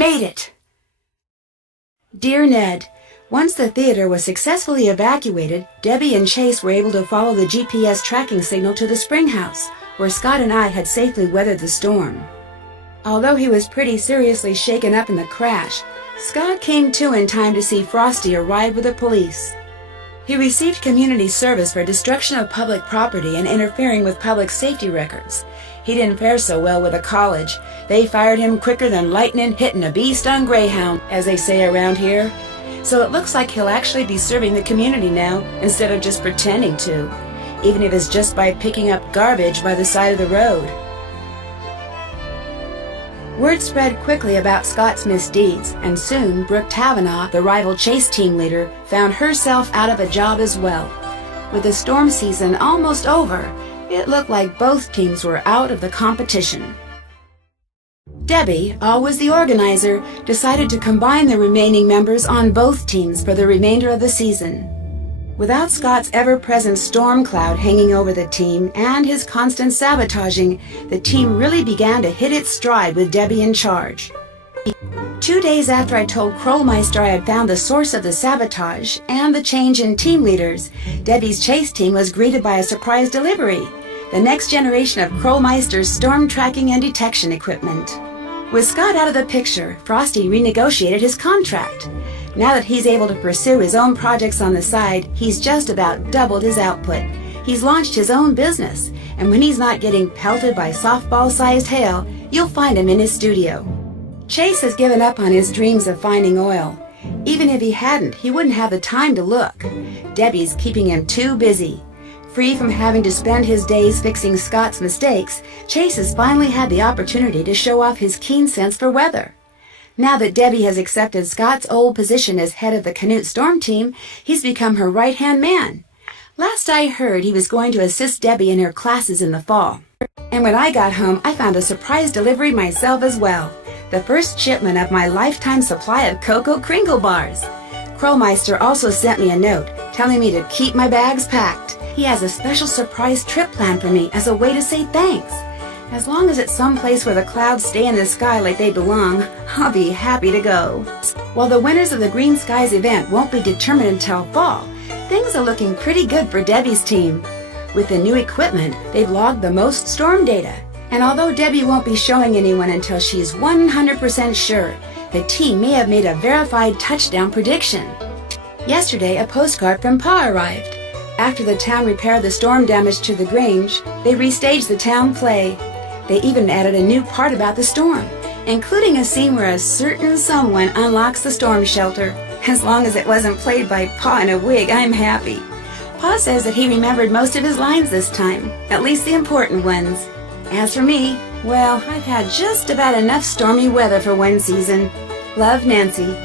made it! Dear Ned, once the theater was successfully evacuated, Debbie and Chase were able to follow the GPS tracking signal to the spring house, where Scott and I had safely weathered the storm. Although he was pretty seriously shaken up in the crash, Scott came to in time to see Frosty arrive with the police. He received community service for destruction of public property and interfering with public safety records. He didn't fare so well with the college. They fired him quicker than lightning hitting a bee-stung greyhound, as they say around here. So it looks like he'll actually be serving the community now, instead of just pretending to, even if it's just by picking up garbage by the side of the road. Word spread quickly about Scott's misdeeds, and soon Brooke Tavenaugh, the rival Chase team leader, found herself out of a job as well. With the storm season almost over, it looked like both teams were out of the competition. Debbie, always the organizer, decided to combine the remaining members on both teams for the remainder of the season. Without Scott's ever-present storm cloud hanging over the team and his constant sabotaging, the team really began to hit its stride with Debbie in charge. 2 days after I told Krollmeister I had found the source of the sabotage and the change in team leaders, Debbie's Chase team was greeted by a surprise delivery, the next generation of Krollmeister's storm tracking and detection equipment. With Scott out of the picture, Frosty renegotiated his contract. Now that he's able to pursue his own projects on the side, he's just about doubled his output. He's launched his own business, and when he's not getting pelted by softball-sized hail, you'll find him in his studio. Chase has given up on his dreams of finding oil. Even if he hadn't, he wouldn't have the time to look. Debbie's keeping him too busy. Free from having to spend his days fixing Scott's mistakes, Chase has finally had the opportunity to show off his keen sense for weather. Now that Debbie has accepted Scott's old position as head of the Canute Storm team, he's become her right-hand man. Last I heard, he was going to assist Debbie in her classes in the fall. And when I got home, I found a surprise delivery myself as well. The first shipment of my lifetime supply of Cocoa Kringle bars. Krollmeister also sent me a note, telling me to keep my bags packed. He has a special surprise trip planned for me as a way to say thanks. As long as it's someplace where the clouds stay in the sky like they belong, I'll be happy to go. While the winners of the Green Skies event won't be determined until fall, things are looking pretty good for Debbie's team. With the new equipment, they've logged the most storm data. And although Debbie won't be showing anyone until she's 100% sure, the team may have made a verified touchdown prediction. Yesterday, a postcard from Pa arrived. After the town repaired the storm damage to the Grange, they restaged the town play. They even added a new part about the storm, including a scene where a certain someone unlocks the storm shelter. As long as it wasn't played by Pa in a wig, I'm happy. Pa says that he remembered most of his lines this time, at least the important ones. As for me, well, I've had just about enough stormy weather for one season. Love, Nancy.